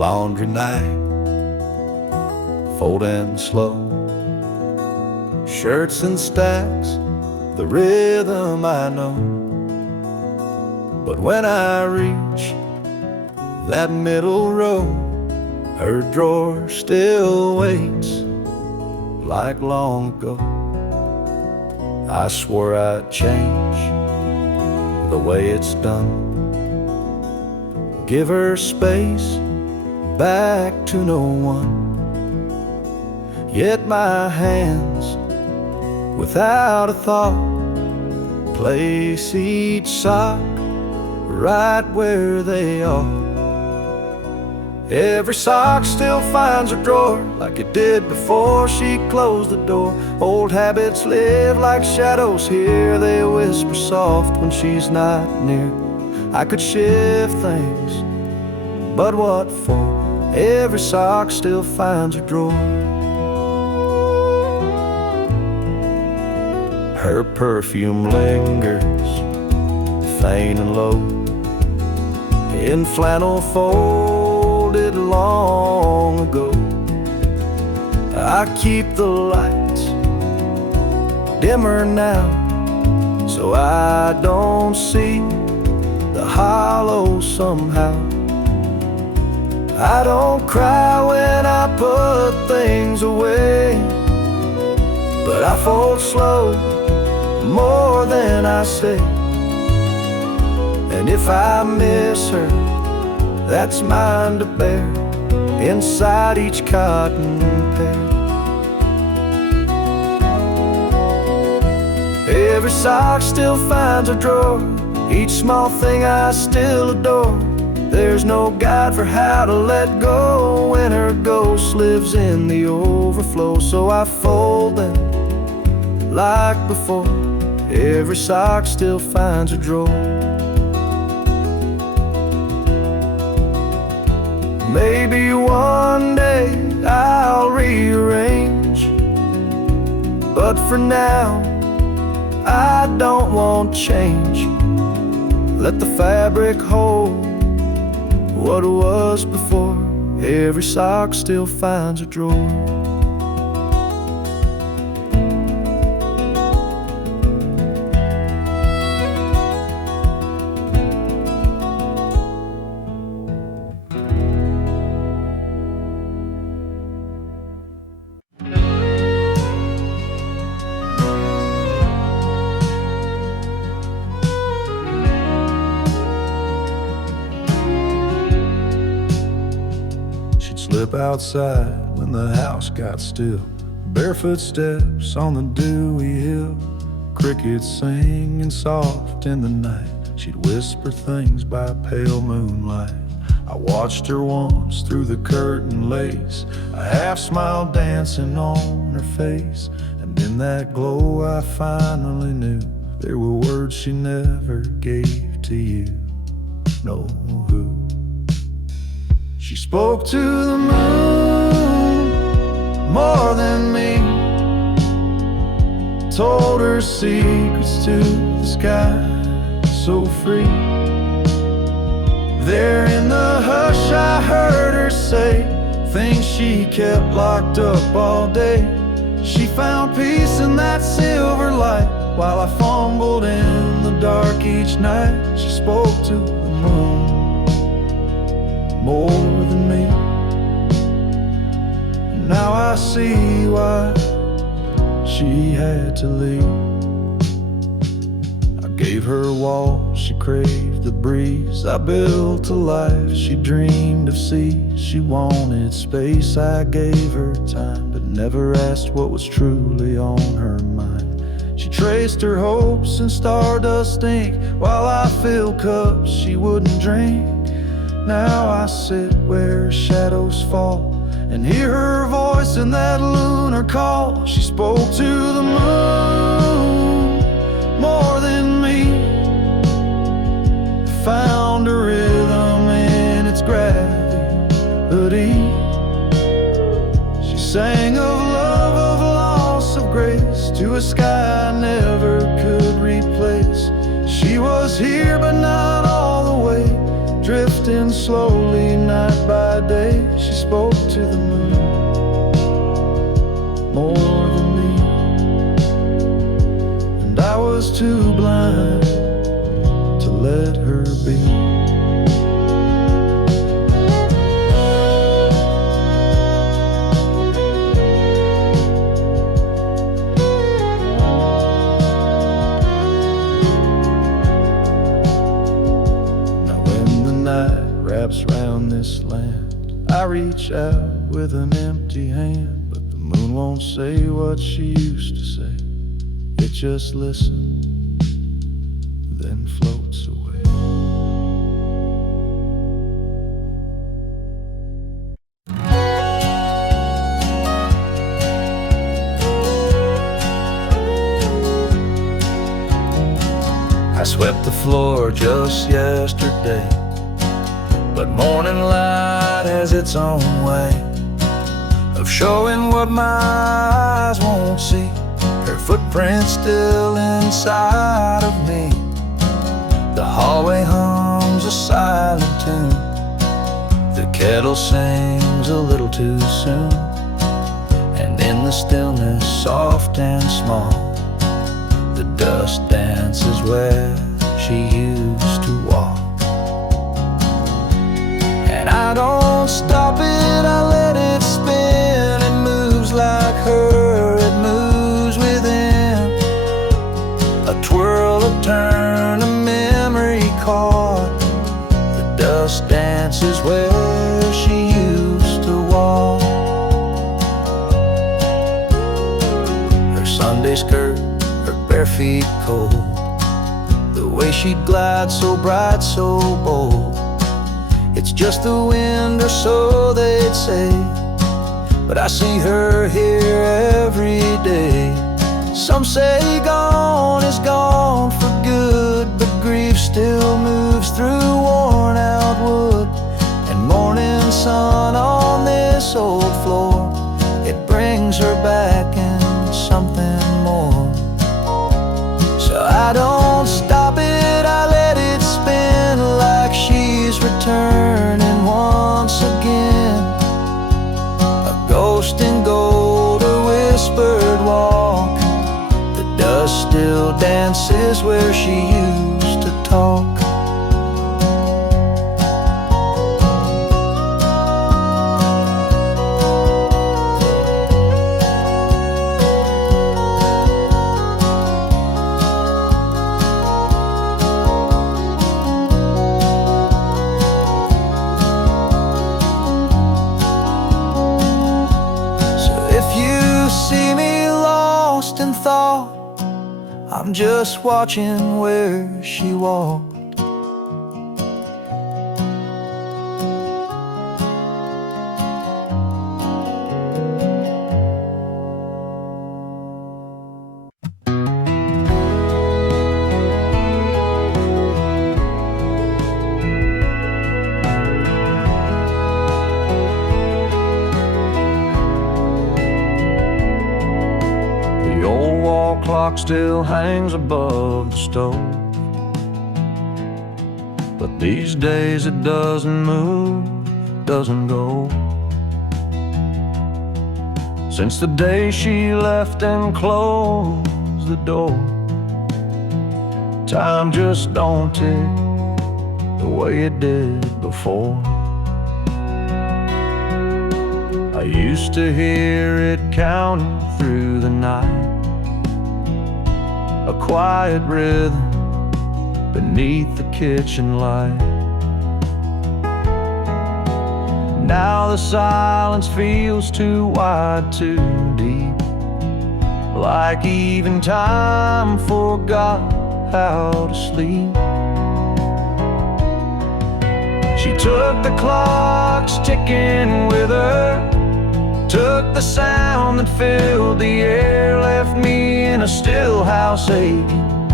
laundry night, folding slow, shirts in stacks, the rhythm I know. But when I reach that middle row, her drawer still waits like long ago. I swore I'd change the way it's done, give her space back to no one. Yet my hands, without a thought, place each sock right where they are. Every sock still finds a drawer like it did before she closed the door. Old habits live like shadows here, they whisper soft when she's not near. I could shift things, but what for? Every sock still finds a drawer. Her perfume lingers, faint and low, in flannel folded long ago. I keep the lights dimmer now, so I don't see the hollow somehow. I don't cry when I put things away, but I fold slow, more than I say. And if I miss her, that's mine to bear, inside each cotton pair. Every sock still finds a drawer, each small thing I still adore. There's no guide for how to let go when her ghost lives in the overflow. So I fold them like before, every sock still finds a drawer. Maybe one day I'll rearrange, but for now I don't want change. Let the fabric hold what was before, every sock still finds a drawer. Slip outside when the house got still, barefoot steps on the dewy hill, crickets singing soft in the night. She'd whisper things by pale moonlight. I watched her once through the curtain lace, a half smile dancing on her face. And in that glow I finally knew there were words she never gave to you. No, who? She spoke to the moon more than me, told her secrets to the sky, so free. There in the hush I heard her say things she kept locked up all day. She found peace in that silver light while I fumbled in the dark each night. She spoke to the moon more than me. Now I see why she had to leave. I gave her walls, she craved the breeze. I built a life she dreamed of seas. She wanted space, I gave her time, but never asked what was truly on her mind. She traced her hopes in stardust ink while I filled cups she wouldn't drink. Now I sit where shadows fall and hear her voice in that lunar call. She spoke to the moon more than me, found a rhythm in its gravity. She sang of love, of loss, of grace, to a sky I never could replace. She was here but not all the way, drifting slowly, night by day. She spoke to the moon more than me, and I was too blind to let her be. Wraps round this land, I reach out with an empty hand, but the moon won't say what she used to say. It just listens, then floats away. I swept the floor just yesterday, but morning light has its own way of showing what my eyes won't see. Her footprint's still inside of me. The hallway hums a silent tune. The kettle sings a little too soon. And in the stillness, soft and small, the dust dances where she used to walk. And I don't stop it, I let it spin. It moves like her, it moves within. A twirl, a turn, a memory caught. The dust dances where she used to walk. Her Sunday skirt, her bare feet cold, the way she'd glide so bright, so bold. It's just the wind, or so they'd say, but I see her here every day. Some say gone is gone for good, but grief still moves through worn out wood. And morning sun on this old floor, it brings her back and something more. So I don't stop it, I let it spin like she's returning once again. A ghost in gold, a whispered walk. The dust still dances where she used to talk. See me lost in thought, I'm just watching where she walked. Clock still hangs above the stove, but these days it doesn't move, doesn't go. Since the day she left and closed the door, time just don't tick the way it did before. I used to hear it counting through the night, a quiet rhythm beneath the kitchen light. Now the silence feels too wide, too deep, like even time forgot how to sleep. She took the clocks ticking with her, took the sound that filled the air, left me in a still house aching,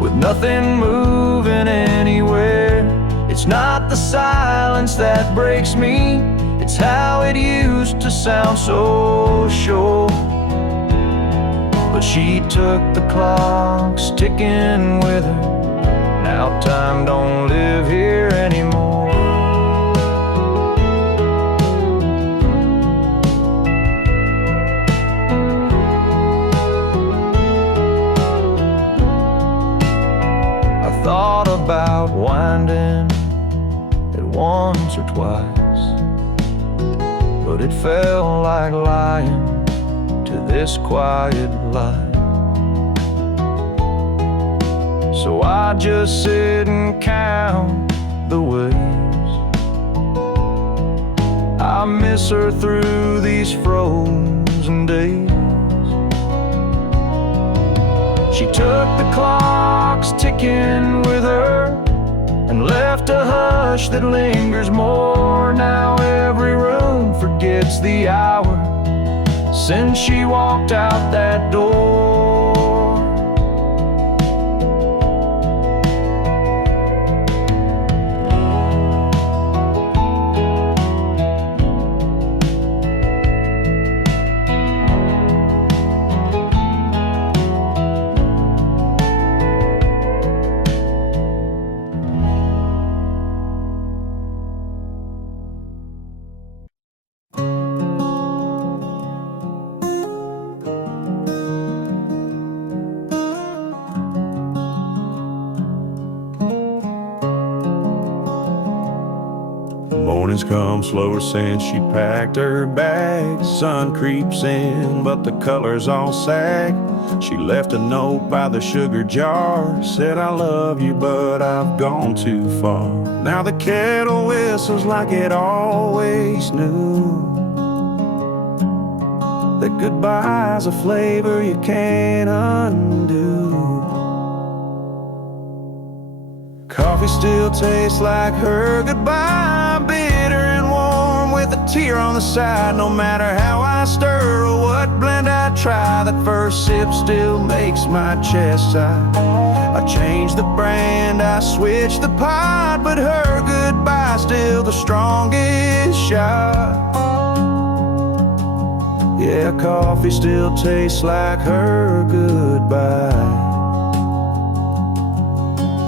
with nothing moving anywhere. It's not the silence that breaks me, it's how it used to sound so sure. But she took the clocks ticking with her, now time don't live here anymore. out winding it once or twice, but it felt like lying to this quiet life. So I just sit and count the ways I miss her through these frozen days. She took the clocks ticking with her and left a hush that lingers more. Now every room forgets the hour since she walked out that door. Mornings come slower since she packed her bags. Sun creeps in, but the colors all sag. She left a note by the sugar jar, said I love you, but I've gone too far. Now the kettle whistles like it always knew that goodbye's a flavor you can't undo. Coffee still tastes like her goodbye, bitter and warm with a tear on the side. No matter how I stir or what blend I try, that first sip still makes my chest sigh. I changed the brand, I switched the pot, but her goodbye still the strongest shot. Yeah, coffee still tastes like her goodbye.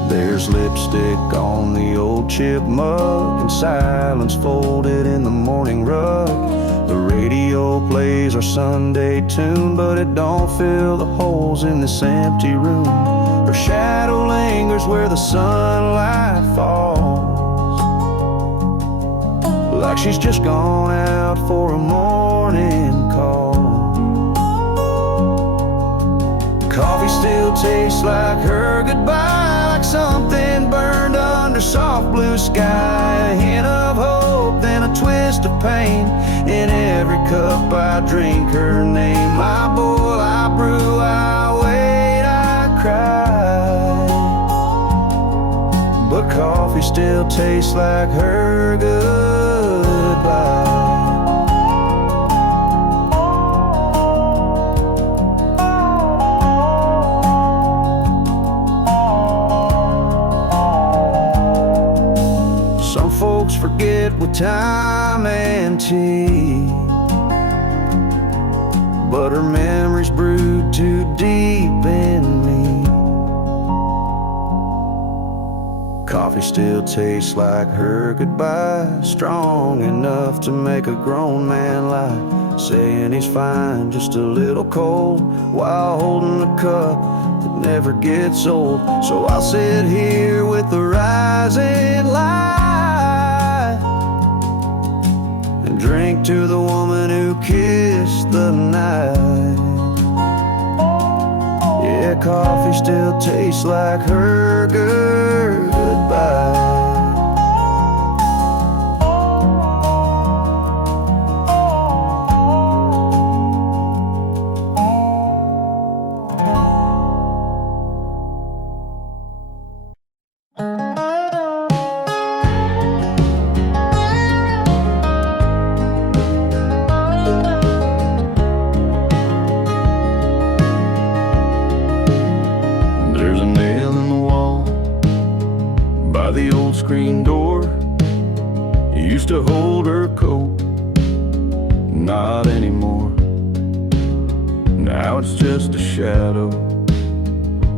There's lipstick on the old chip mug and silence folded in the morning rug. The radio plays our Sunday tune, but it don't fill the holes in this empty room. Her shadow lingers where the sunlight falls, like she's just gone out for a morning call. Coffee still tastes like her goodbye, like something burned under soft blue sky. A hint of hope, then a twist of pain. In every cup I drink her name. I boil, I brew, I wait, I cry, but coffee still tastes like her goodbye. Folks forget with time and tea, but her memories brewed too deep in me. Coffee still tastes like her goodbye, strong enough to make a grown man lie, saying he's fine, just a little cold, while holding a cup that never gets old. So I'll sit here with the rising light, drink to the woman who kissed the night. Yeah, coffee still tastes like her goodbye. The old screen door, you used to hold her coat, not anymore. Now it's just a shadow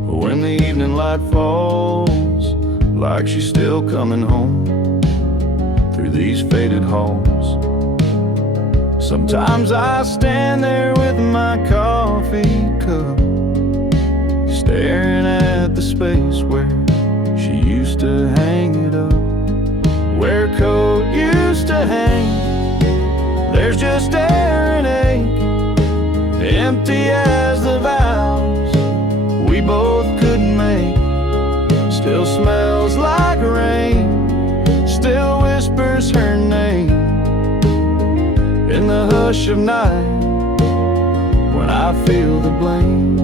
when the evening light falls, like she's still coming home through these faded halls. Sometimes I stand there with my coffee cup, staring at the space where she used to just air and ache, empty as the vows we both couldn't make. Still smells like rain, still whispers her name in the hush of night when I feel the blame.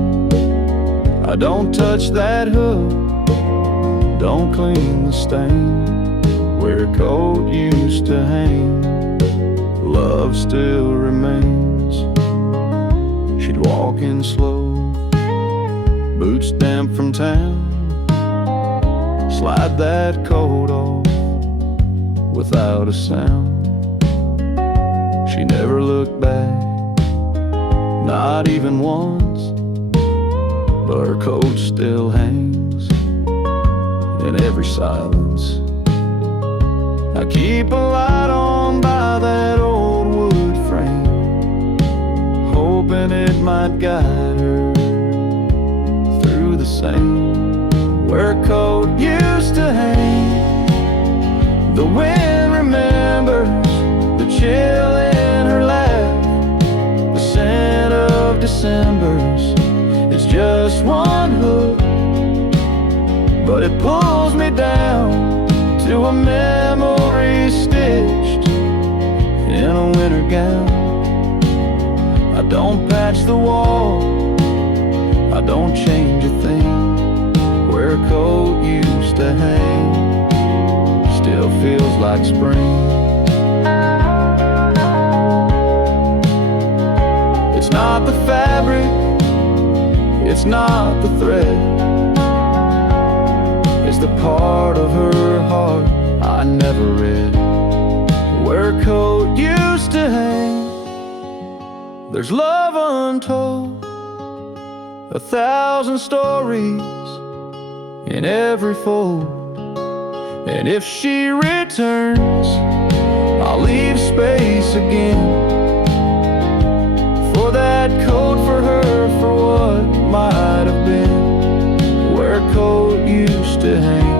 I don't touch that hook, don't clean the stain where a coat used to hang. Love still remains. She'd walk in slow, boots damp from town, slide that coat off without a sound. She never looked back, not even once, but her coat still hangs in every silence. I keep a light on by that old wood frame, hoping it might guide her through the same where a coat used to hang. The wind remembers the chill in her laugh, the scent of December's. It's just one hook, but it pulls me down to a memory stitched in a winter gown. I don't patch the wall, I don't change a thing. Where a coat used to hang still feels like spring. It's not the fabric, it's not the thread, it's the part of her heart I never read. Where a coat used to hang, there's love untold, 1,000 stories in every fold. And if she returns, I'll leave space again for that coat, for her, for what might have been. Where a coat used to hang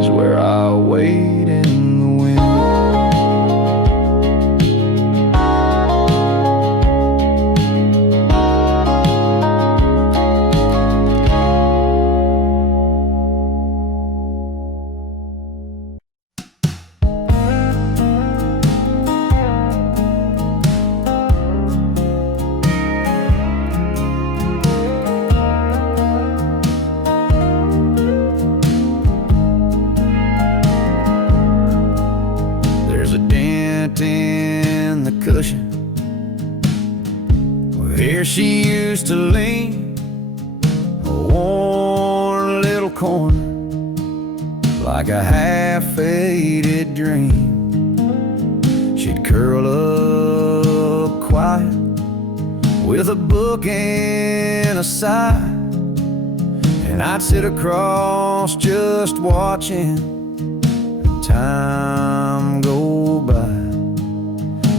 is where I wait in the wind. In the cushion where she used to lean, a worn little corner like a half-faded dream. She'd curl up quiet with a book and a sigh, and I'd sit across just watching time go by.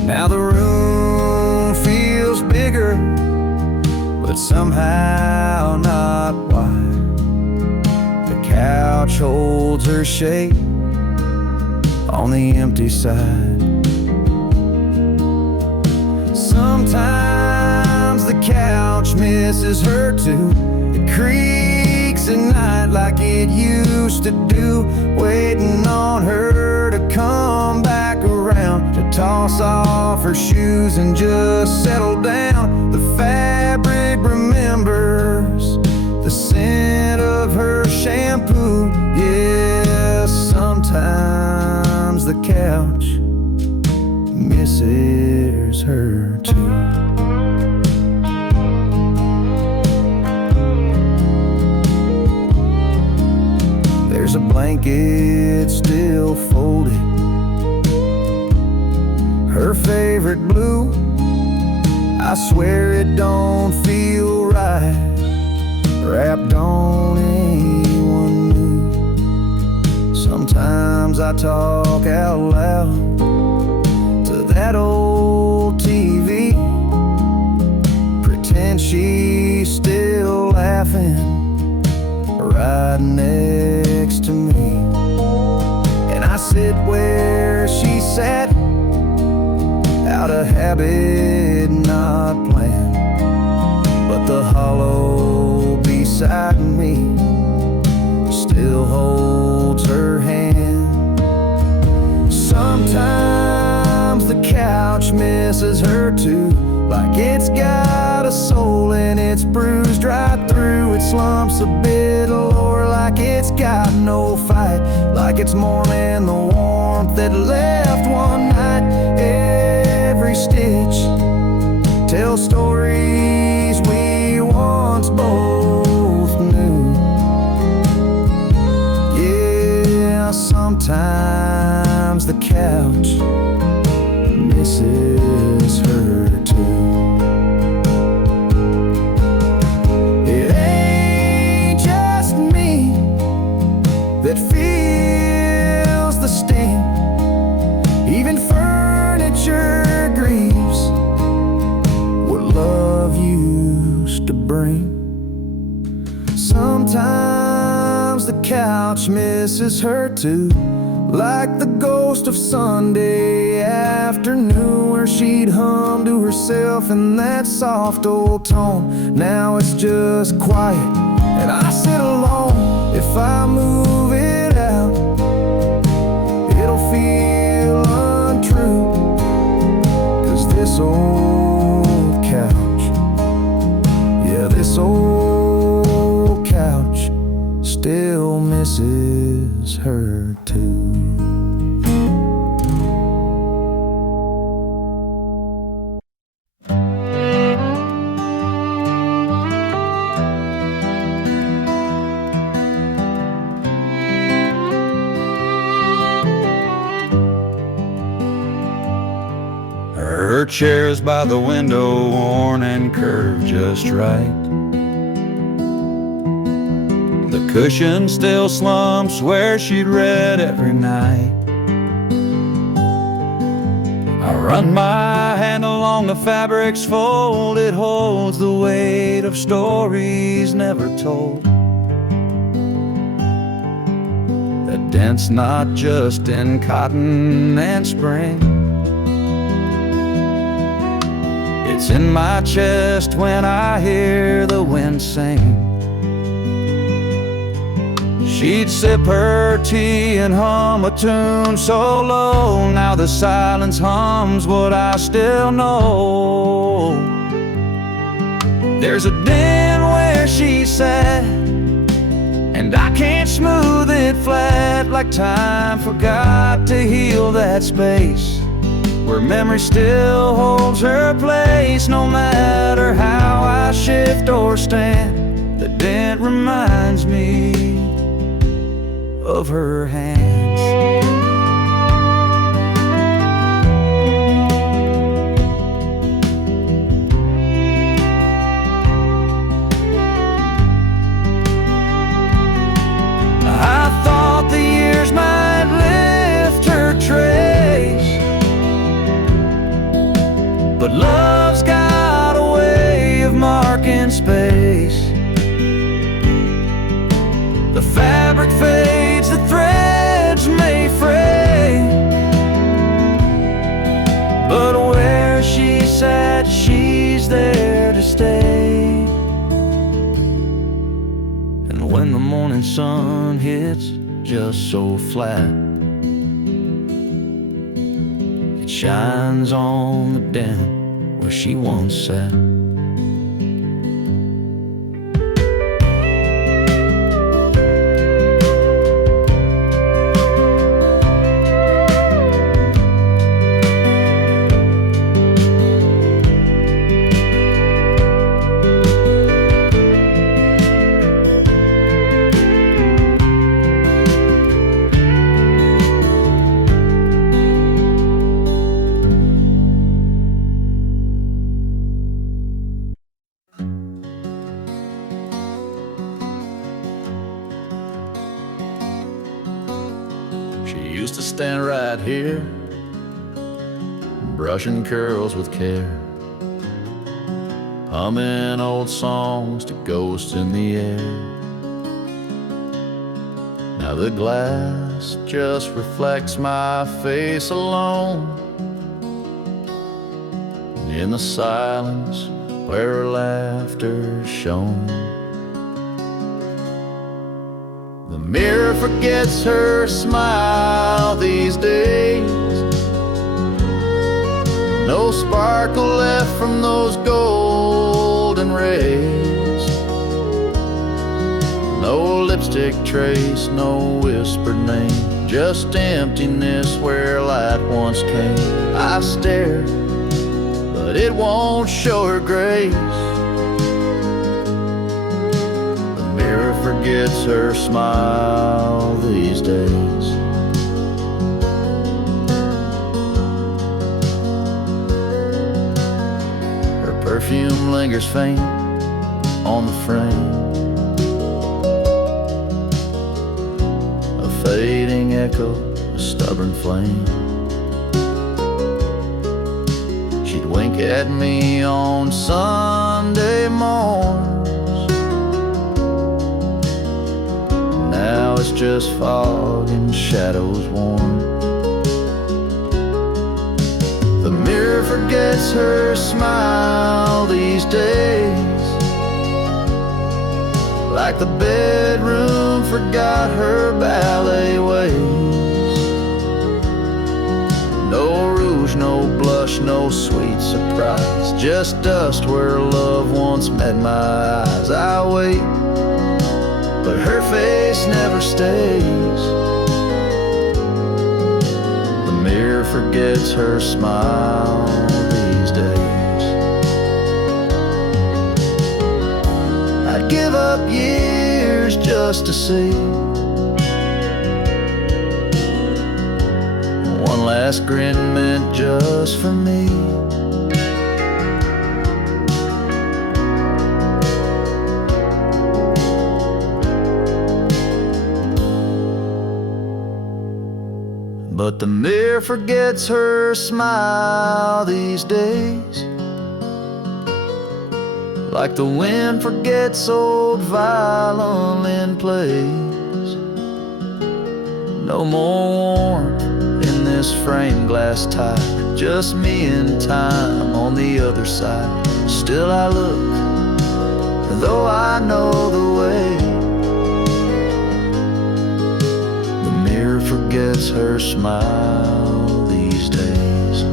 Now the room feels bigger, but somehow not wide. The couch holds her shape on the empty side. Sometimes the couch misses her too. It creaks at night like it used to do, waiting on her to come back around, to toss off her shoes and just settle down. The fabric remembers the scent of her shampoo. Yes, sometimes the couch misses her too. There's a blanket still folded, her favorite blue. I swear it don't feel right wrapped on anyone new. Sometimes I talk out loud to that old TV, pretend she's still laughing right next to me. And I sit where she sat habit not planned, but the hollow beside me still holds her hand. Sometimes the couch misses her too, like it's got a soul and it's bruised right through. It slumps a bit lower, like it's got no fight, like it's mourning the warmth that left one night. Every stitch tells stories we once both knew. Yeah, sometimes the couch misses her too. It ain't just me that feels the sting. Even furniture grieves what love used to bring. Sometimes the couch misses her too, like the ghost of Sunday afternoon, where she'd hum to herself in that soft old tone. Now it's just quiet and I sit alone. If I move it out, it'll feel untrue, 'cause this old couch, yeah, this old couch still misses her too. Her chair's by the window, worn and curved just right. The cushion still slumps where she'd read every night. I run my hand along the fabric's fold. It holds the weight of stories never told, that dent's not just in cotton and spring. It's in my chest when I hear the wind sing. She'd sip her tea and hum a tune so low. Now the silence hums what I still know. There's a den where she sat, and I can't smooth it flat, like time forgot to heal that space, where memory still holds her place. No matter how I shift or stand, the dent reminds me of her hands. I thought the years might lift her trace, but love's got a way of marking space. The fabric fades, the threads may fray, but where she sat, she's there to stay. And when the morning sun hits just so flat, it shines on the dent where she once sat. Used to stand right here, brushing curls with care, humming old songs to ghosts in the air. Now the glass just reflects my face alone, in the silence where her laughter shone. The mirror forgets her smile these days. No sparkle left from those golden rays. No lipstick trace, no whispered name, just emptiness where light once came. I stare, but it won't show her grace. The mirror forgets her smile these days. Her perfume lingers faint on the frame, a fading echo, a stubborn flame. She'd wink at me on Sunday morns. Now it's just fog and shadows worn. The mirror forgets her smile these days, like the bedroom forgot her ballet ways. No rouge, no blush, no sweet surprise, just dust where love once met my eyes. I wait, but her face never stays. The mirror forgets her smile these days. I'd give up years just to see one last grin meant just for me. But the mirror forgets her smile these days, like the wind forgets old violin plays. No more warmth in this framed glass tie, just me and time on the other side. Still I look, though I know the way. The mirror forgets her smile these days.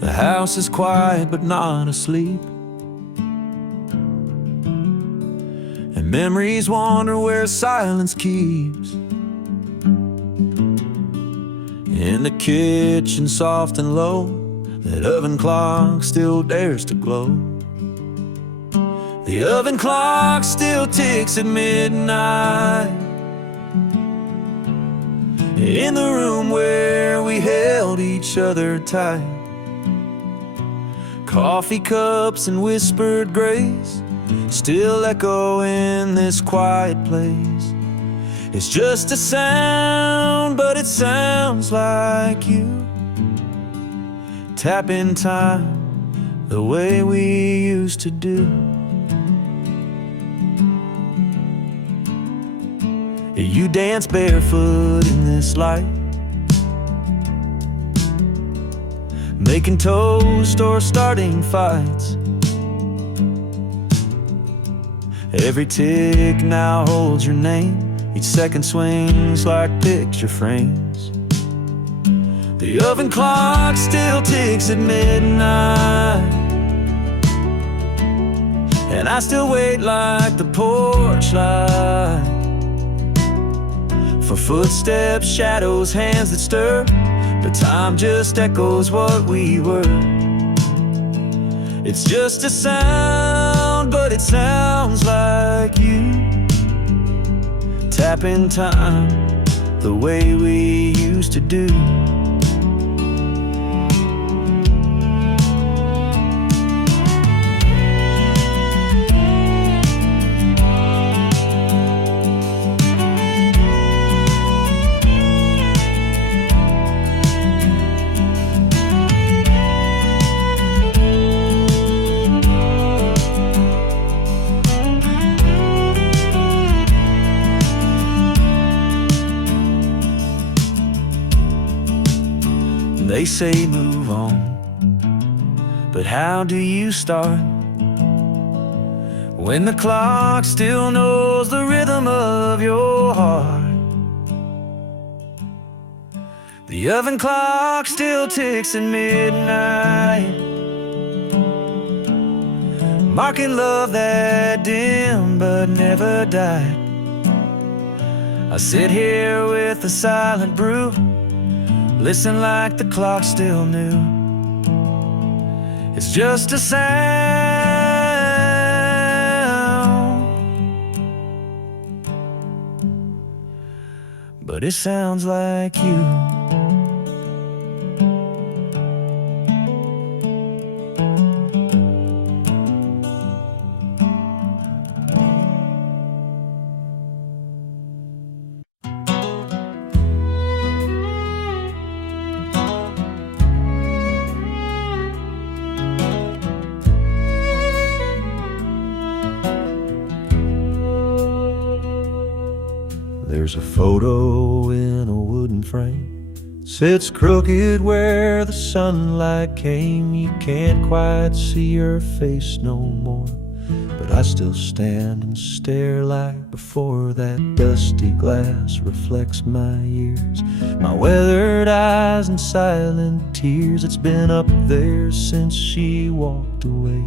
The house is quiet but not asleep, and memories wander where silence keeps. In the kitchen, soft and low, that oven clock still dares to glow. The oven clock still ticks at midnight, in the room where we held each other tight. Coffee cups and whispered grace still echo in this quiet place. It's just a sound, but it sounds like you. Tapping time the way we used to do. You dance barefoot in this light, making toast or starting fights. Every tick now holds your name, each second swings like picture frames. The oven clock still ticks at midnight, and I still wait like the porch light, for footsteps, shadows, hands that stir. But time just echoes what we were. It's just a sound, but it sounds like you. Tapping time the way we used to do. They say move on, but how do you start when the clock still knows the rhythm of your heart? The oven clock still ticks at midnight, marking love that dim but never died. I sit here with a silent brew, listen like the clock still knew. It's just a sound, but it sounds like you. There's a photo in a wooden frame, sits crooked where the sunlight came. You can't quite see her face no more, but I still stand and stare like before. That dusty glass reflects my years, my weathered eyes and silent tears. It's been up there since she walked away,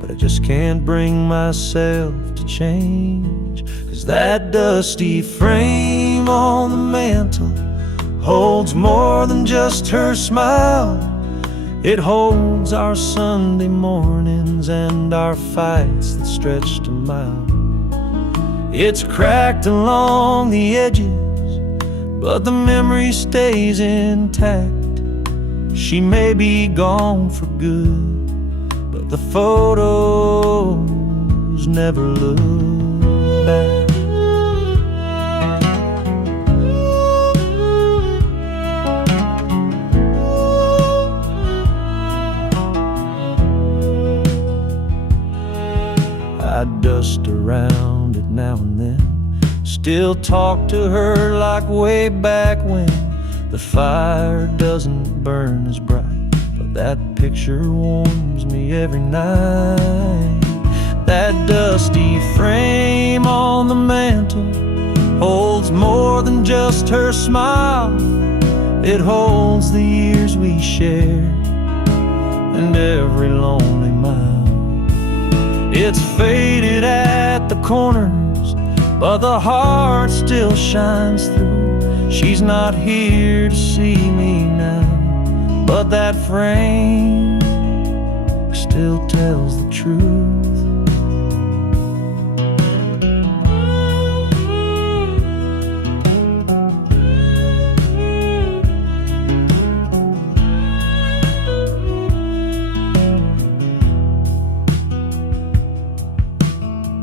but I just can't bring myself to change. 'Cause that dusty frame on the mantle holds more than just her smile. It holds our Sunday mornings and our fights that stretched a mile. It's cracked along the edges, but the memory stays intact. She may be gone for good, but the photos never look back. I dust around it now and then, still talk to her like way back when. The fire doesn't burn as bright, but that picture warms me every night. That dusty frame on the mantle holds more than just her smile. It holds the years we shared and every lonely mile. It's faded at the corners, but the heart still shines through. She's not here to see me now, but that frame still tells the truth.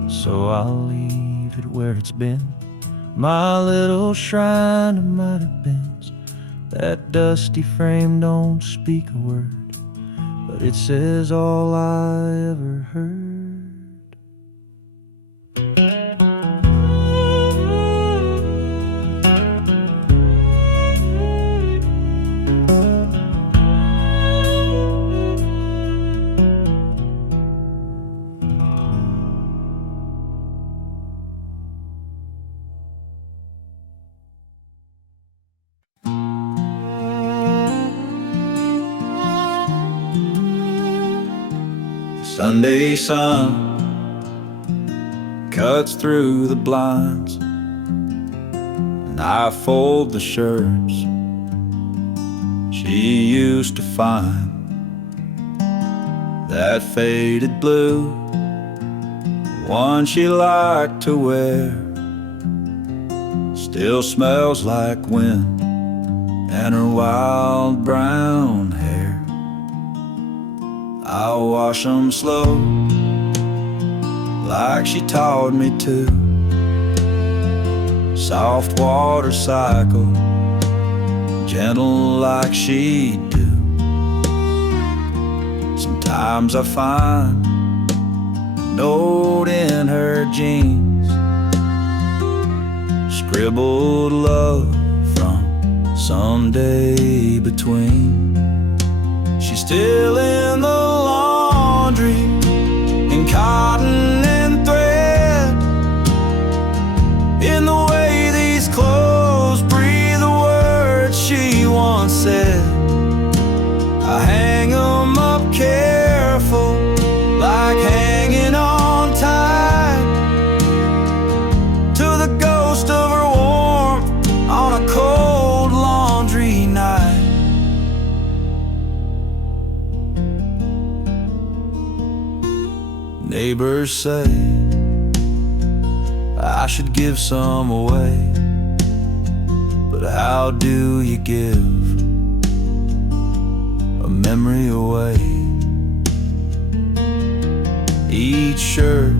So I'll leave it where it's been, my little shrine of minor bends. That dusty frame don't speak a word, but it says all I ever heard. Sunday sun cuts through the blinds, and I fold the shirts she used to find. That faded blue, one she liked to wear, still smells like wind and her wild brown hair. I'll wash 'em slow, like she taught me to. Soft water cycle, gentle like she do. Sometimes I find a note in her jeans, scribbled love from someday between. She's still in the laundry, in cotton and thread, in the way these clothes breathe the words she once said. I hang 'em up careful, like hanging on tight to the ghost of her warmth on a cold laundry night. Neighbors say I should give some away, but how do you give a memory away? Each shirt,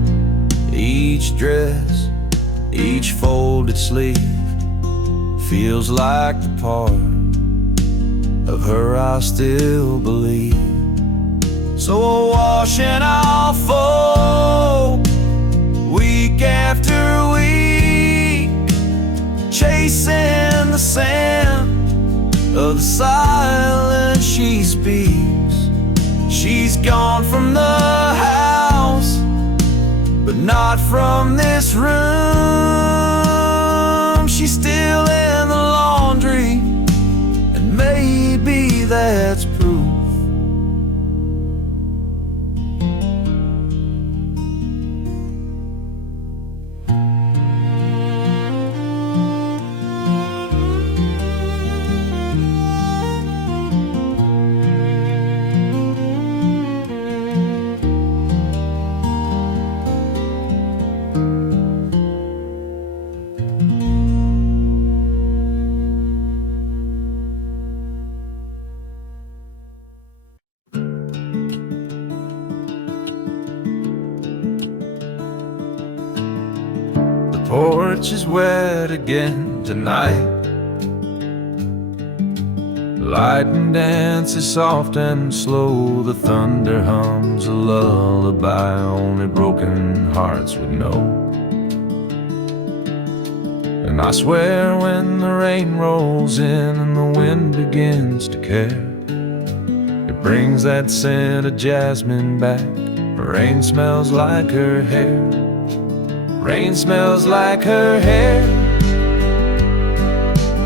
each dress, each folded sleeve feels like the part of her I still believe. So I'll wash and I'll fold, week after week, chasing the sand of the silence she speaks. She's gone from the house, but not from this room. She's still in the laundry, and maybe that's proof. The porch is wet again tonight. Lightning dances soft and slow. The thunder hums a lullaby only broken hearts would know. And I swear when the rain rolls in and the wind begins to care, it brings that scent of jasmine back. Rain smells like her hair. Rain smells like her hair,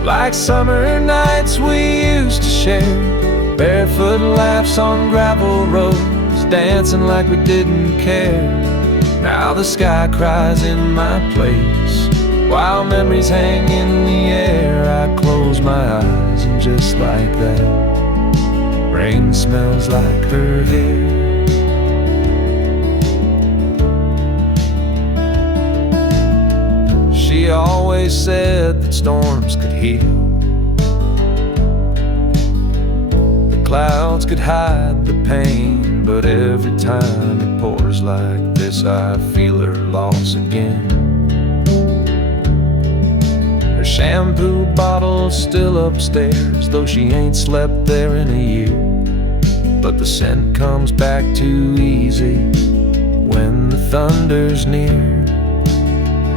like summer nights we used to share. Barefoot laughs on gravel roads, dancing like we didn't care. Now the sky cries in my place, while memories hang in the air. I close my eyes and just like that, rain smells like her hair. She always said that storms could heal, the clouds could hide the pain, but every time it pours like this I feel her loss again. Her shampoo bottle's still upstairs, though she ain't slept there in a year. But the scent comes back too easy when the thunder's near.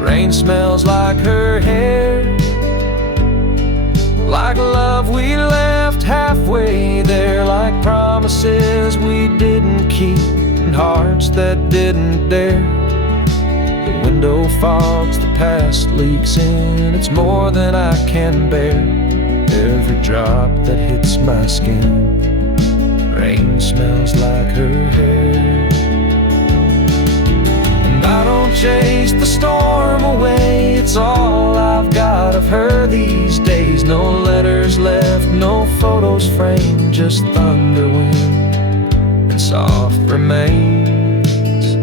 Rain smells like her hair, like love we left halfway there, like promises we didn't keep and hearts that didn't dare. The window fogs, the past leaks in, it's more than I can bear. Every drop that hits my skin, rain smells like her hair. I don't chase the storm away, it's all I've got of her these days. No letters left, no photos framed, just thunder, wind, and soft remains.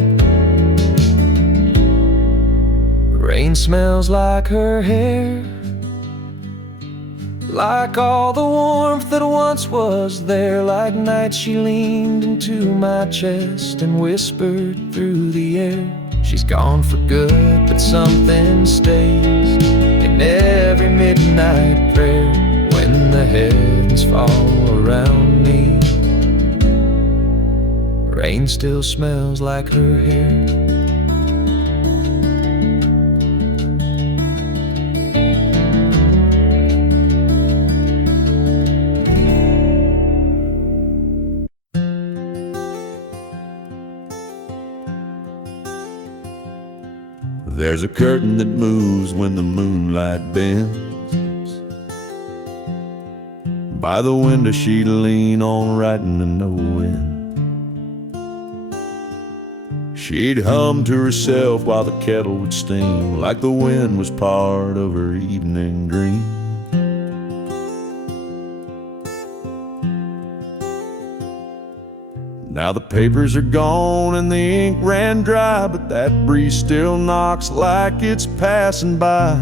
Rain smells like her hair, like all the warmth that once was there, like nights she leaned into my chest and whispered through the air. She's gone for good, but something stays in every midnight prayer. When the heavens fall around me, rain still smells like her hair. There's a curtain that moves when the moonlight bends. By the window she'd lean on writing in the wind. She'd hum to herself while the kettle would steam, like the wind was part of her evening dream. Now the papers are gone and the ink ran dry, but that breeze still knocks like it's passing by.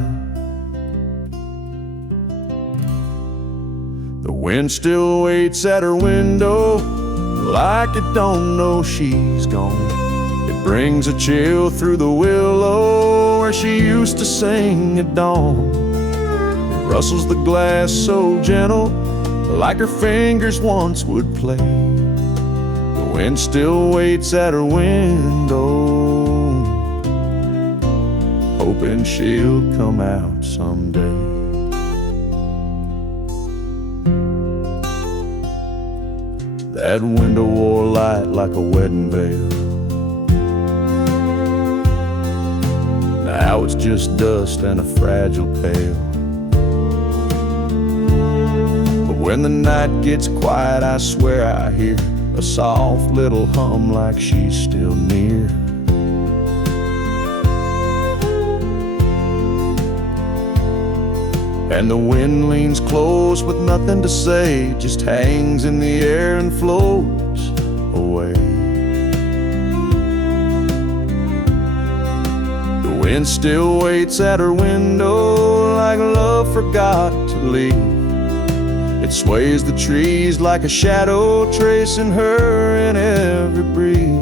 The wind still waits at her window, like it don't know she's gone. It brings a chill through the willow where she used to sing at dawn. It rustles the glass so gentle, like her fingers once would play. The wind still waits at her window, hoping she'll come out someday. That window wore light like a wedding veil. Now it's just dust and a fragile pail. But when the night gets quiet, I swear I hear a soft little hum like she's still near. And the wind leans close with nothing to say, just hangs in the air and floats away. The wind still waits at her window like love forgot to leave. It sways the trees like a shadow, tracing her in every breeze.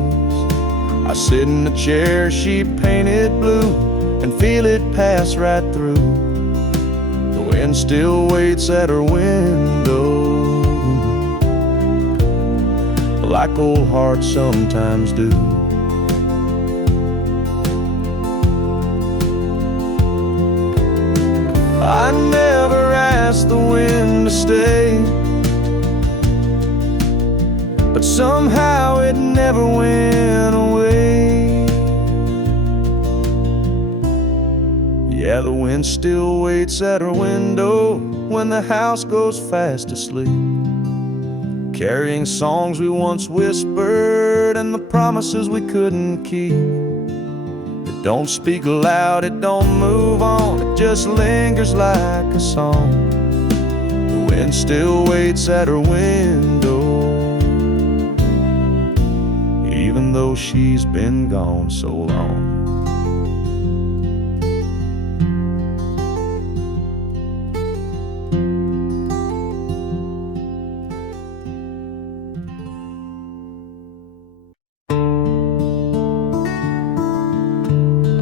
I sit in the chair she painted blue and feel it pass right through. The wind still waits at her window, like old hearts sometimes do. I never asked the wind to stay, but somehow it never went away. Yeah, the wind still waits at her window when the house goes fast asleep, carrying songs we once whispered and the promises we couldn't keep. It don't speak loud, it don't move on, it just lingers like a song. The wind still waits at her window, even though she's been gone so long.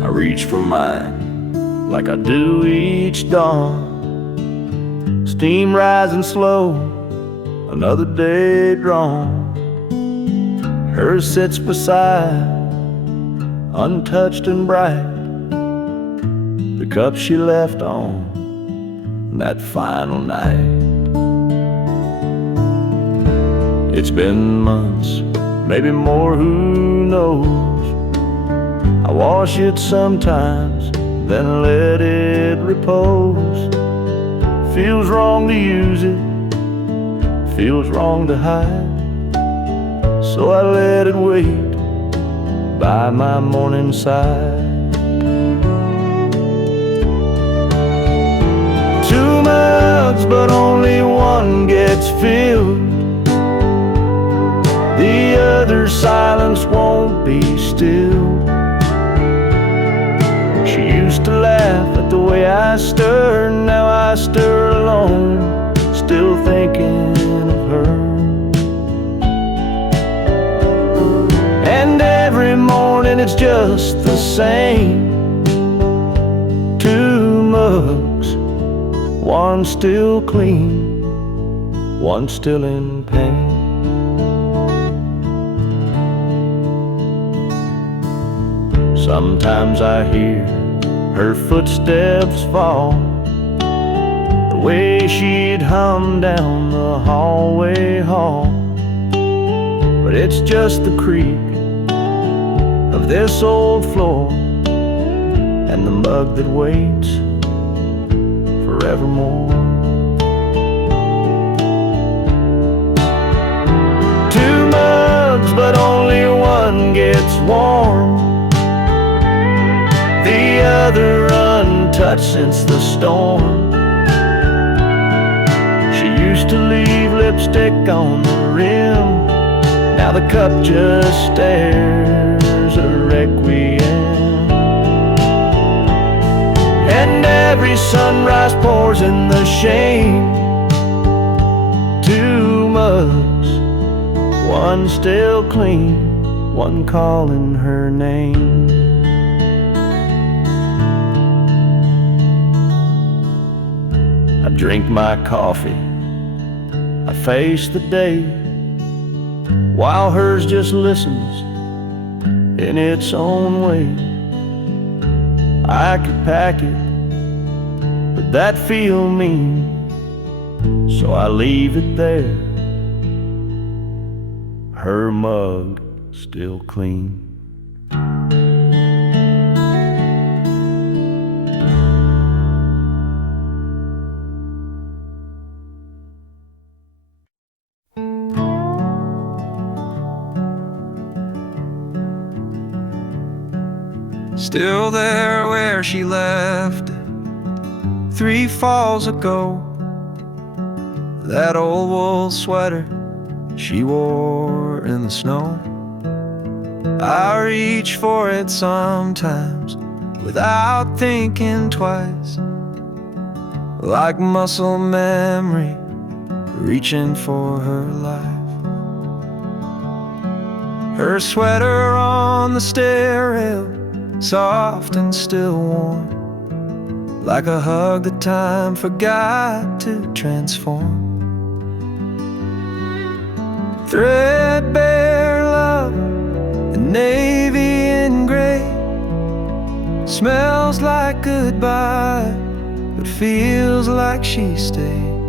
I reach for mine like I do each dawn. Steam rising slow, another day drawn. Hers sits beside, untouched and bright, the cup she left on that final night. It's been months, maybe more, who knows. I wash it sometimes, then let it repose. Feels wrong to use it, feels wrong to hide, so I let it wait by my morning side. 2 mugs, but only one gets filled. The other silence won't be still. She used to laugh at the way I stir, now I stir alone, still thinking of her. And every morning it's just the same. 2 mugs, one still clean, one still in pain. Sometimes I hear her footsteps fall, the way she'd hum down the hallway hall. But it's just the creak of this old floor and the mug that waits forevermore. Two mugs, but only one gets warm, the other untouched since the storm. She used to leave lipstick on the rim, now the cup just stares a requiem. And every sunrise pours in the shame. Two mugs, one still clean, one calling her name. I drink my coffee, I face the day, while hers just listens in its own way. I could pack it, but that'd feel mean, so I leave it there, her mug still clean. Still there where she left it 3 falls ago, that old wool sweater she wore in the snow. I reach for it sometimes without thinking twice, like muscle memory reaching for her life. Her sweater on the stair rail, soft and still warm, like a hug that time forgot to transform. Threadbare love, in navy and gray, smells like goodbye, but feels like she stayed.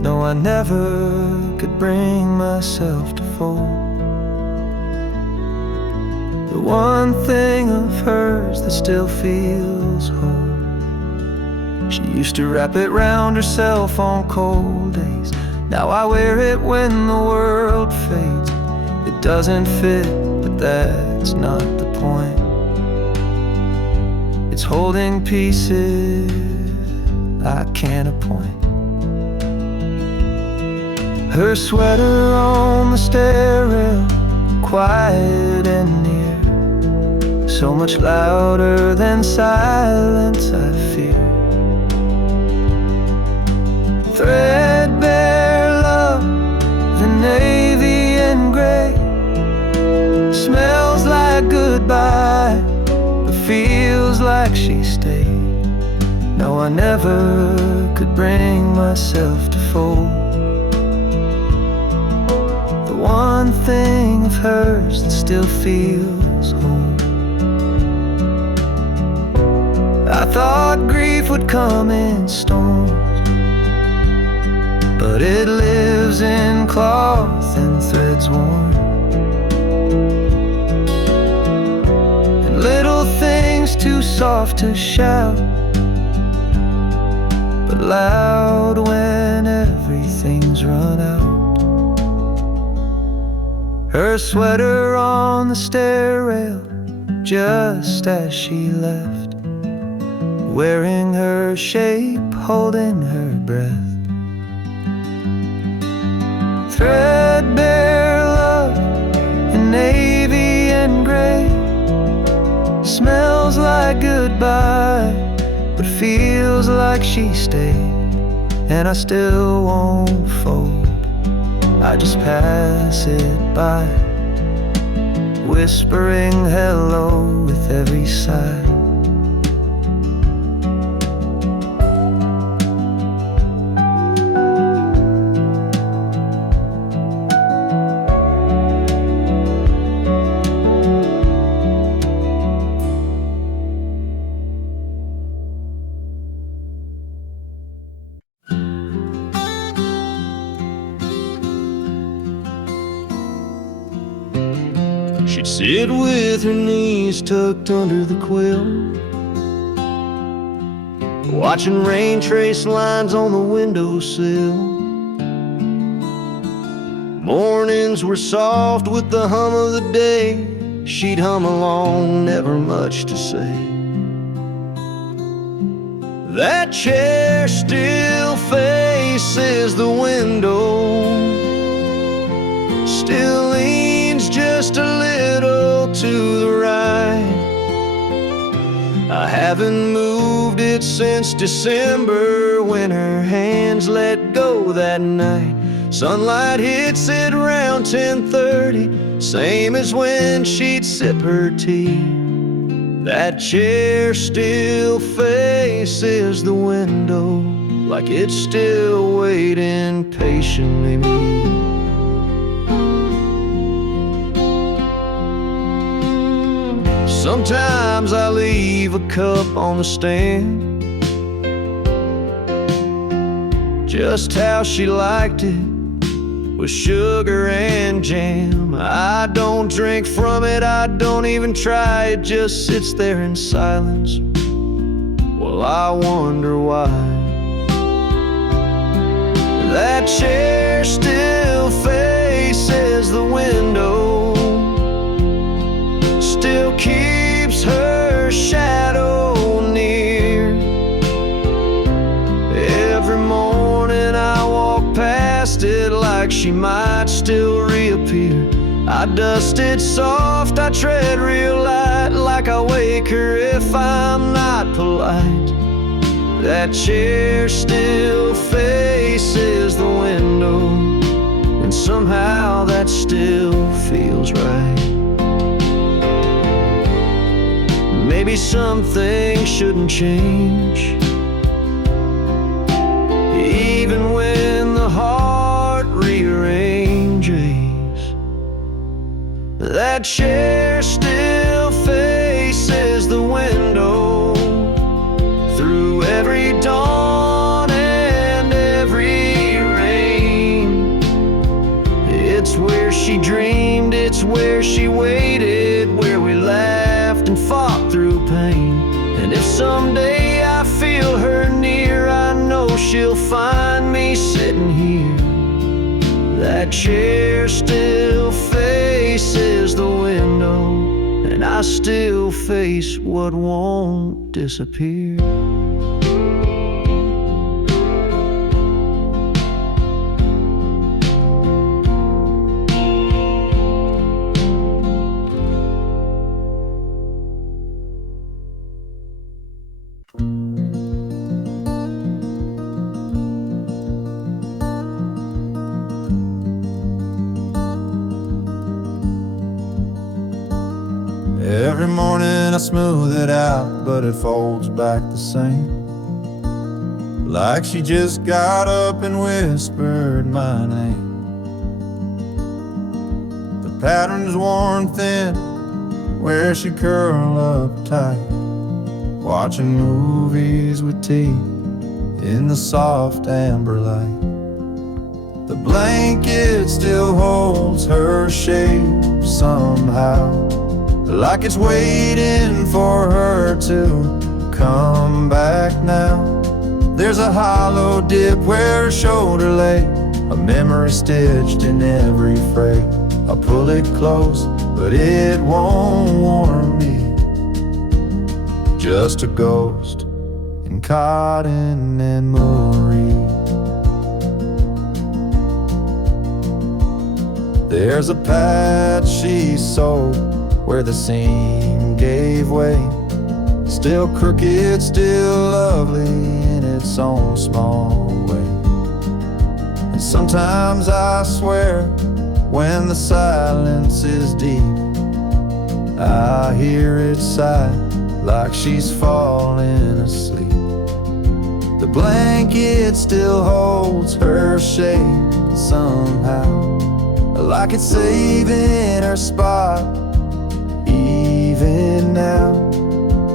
No, I never could bring myself to fold the one thing of hers that still feels whole. She used to wrap it round herself on cold days. Now I wear it when the world fades. It doesn't fit, but that's not the point. It's holding pieces I can't appoint. Her sweater on the stair rail, quiet and near, so much louder than silence I fear. Threadbare love, the navy and gray, smells like goodbye, but feels like she stayed. No, I never could bring myself to fold the one thing of hers that still feels home. I thought grief would come in storms, but it lives in cloth and threads worn, and little things too soft to shout, but loud when everything's run out. Her sweater on the stair rail, just as she left, wearing her shape, holding her breath. Threadbare love, in navy and gray, smells like goodbye, but feels like she stayed. And I still won't fold, I just pass it by, whispering hello with every sigh. She'd sit with her knees tucked under the quilt, watching rain trace lines on the windowsill. Mornings were soft with the hum of the day. She'd hum along, never much to say. That chair still faces the window, still leans just a little to the right. I haven't moved it since December, when her hands let go that night. Sunlight hits it around 10:30, same as when she'd sip her tea. That chair still faces the window, like it's still waiting patiently me. Sometimes I leave a cup on the stand, just how she liked it, with sugar and jam. I don't drink from it, I don't even try. It just sits there in silence. Well, I wonder why. That chair still faces the window, still keeps her shadow near. Every morning I walk past it like she might still reappear. I dust it soft, I tread real light, like I wake her if I'm not polite. That chair still faces the window, and somehow that still feels right. Maybe some things shouldn't change, even when the heart rearranges. That chair still faces the window, through every dawn and every rain. It's where she dreamed, it's where she waited, where we laughed and fought through pain. And if someday I feel her near, I know she'll find me sitting here. That chair still faces the window, and I still face what won't disappear. Every morning I smooth it out, but it folds back the same, like she just got up and whispered my name. The pattern's worn thin where she curl up tight, watching movies with tea in the soft amber light. The blanket still holds her shape somehow, like it's waiting for her to come back now. There's a hollow dip where her shoulder lay, a memory stitched in every fray. I pull it close, but it won't warm me. Just a ghost in cotton and Marie. There's a patch she sewed where the seam gave way, still crooked, still lovely in its own small way. And sometimes I swear, when the silence is deep, I hear it sigh like she's falling asleep. The blanket still holds her shape somehow, like it's saving her spot. Even now,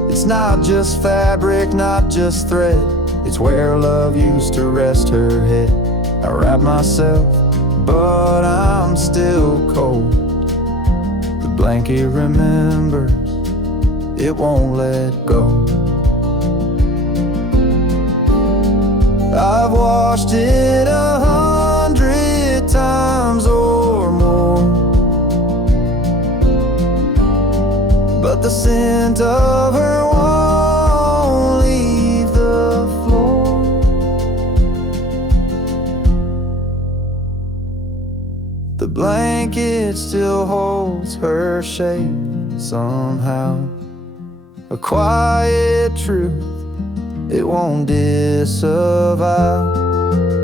it's not just fabric, not just thread, it's where love used to rest her head. I wrap myself, but I'm still cold. The blanket remembers, it won't let go. I've washed it 100 times or more, but the scent of her won't leave the floor. The blanket still holds her shape somehow, a quiet truth it won't disavow.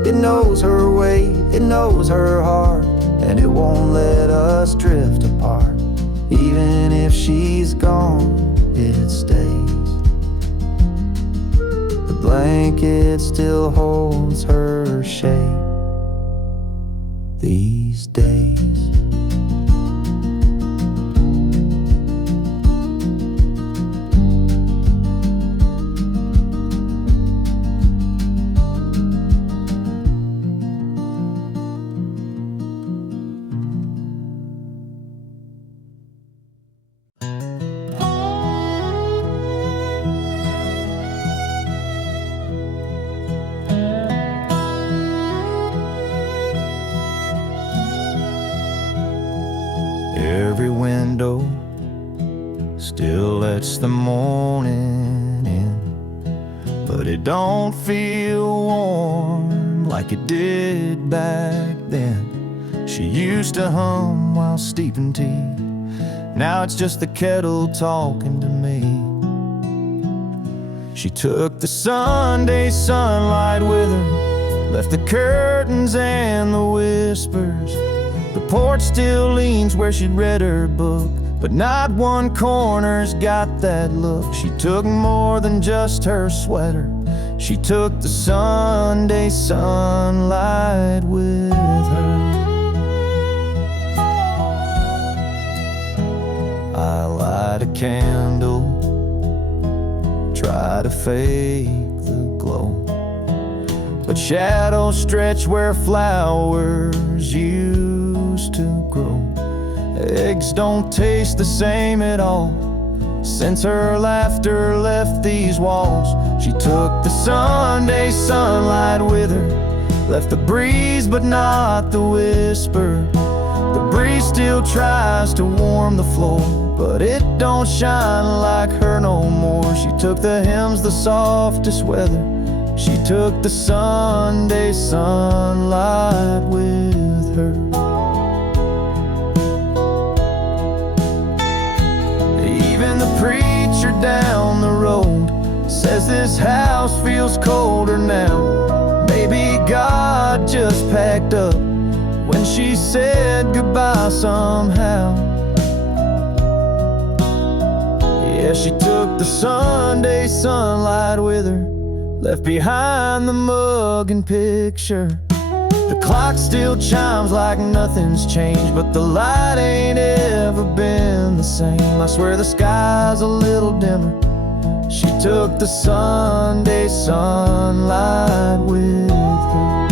It knows her weight, it knows her heart, and it won't let us drift apart. Even if she's gone, it stays. The blanket still holds her shape these days. Every window still lets the morning in, but it don't feel warm like it did back then. She used to hum while steeping tea. Now it's just the kettle talking to me. She took the Sunday sunlight with her, left the curtains and the whispers. The porch still leans where she'd read her book, but not one corner's got that look. She took more than just her sweater. She took the Sunday sunlight with her. I light a candle, try to fake the glow, but shadows stretch where flowers used to grow. Eggs don't taste the same at all since her laughter left these walls. She took the Sunday sunlight with her, left the breeze but not the whisper. The breeze still tries to warm the floor, but it don't shine like her no more. She took the hymns, the softest weather. She took the Sunday sunlight with her. Even the preacher down the road says this house feels colder now. Maybe God just packed up when she said goodbye somehow. Yeah, she took the Sunday sunlight with her, left behind the mug and picture. The clock still chimes like nothing's changed, but the light ain't ever been the same. I swear the sky's a little dimmer. She took the Sunday sunlight with her.